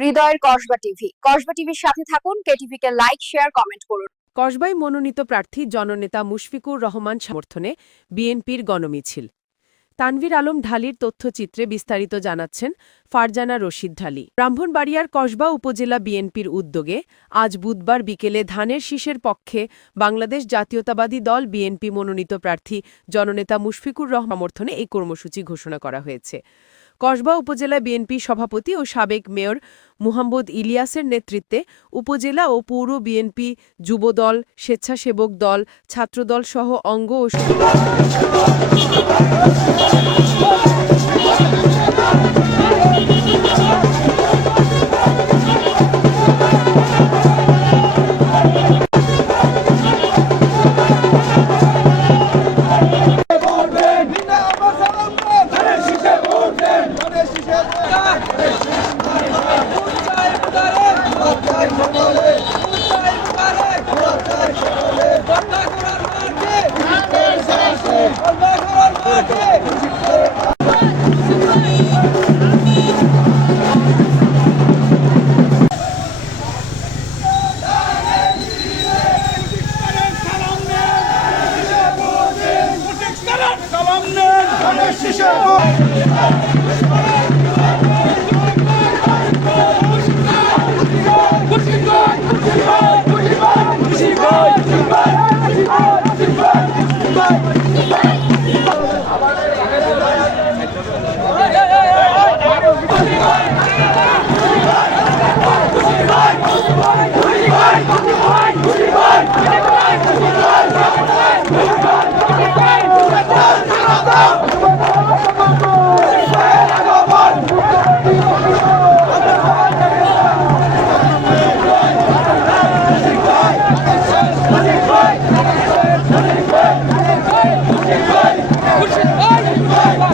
হৃদয়ের কসবা টিভি। কসবা টিভির সাথে থাকুন কেটিভি কে লাইক, শেয়ার, কমেন্ট করুন। কসবাই মনোনীত প্রার্থী জননেতা মুশফিকুর রহমান সমর্থনে বিএনপির গণমিছিল। তানভীর আলম ঢালির তথ্যচিত্রে বিস্তারিত জানাচ্ছেন ফারজানা রশিদ ঢালি। ব্রাহ্মণবাড়িয়ার কসবা উপজেলা বিএনপির উদ্যোগে আজ বুধবার বিকেলে ধানের শীষের পক্ষে বাংলাদেশ জাতীয়তাবাদী দল বিএনপি মনোনীত প্রার্থী জননেতা মুশফিকুর রহমান সমর্থনে এই কর্মসূচি ঘোষণা করা হয়েছে। কসবা উপজেলা বিএনপি সভাপতি ও সাবেক মেয়র মুহাম্মদ ইলিয়াসের নেতৃত্বে উপজেলা ও পৌর বিএনপি যুবদল স্বেচ্ছাসেবক দল ছাত্রদল সহ অঙ্গ ও Show! 不是，哎，你快吧。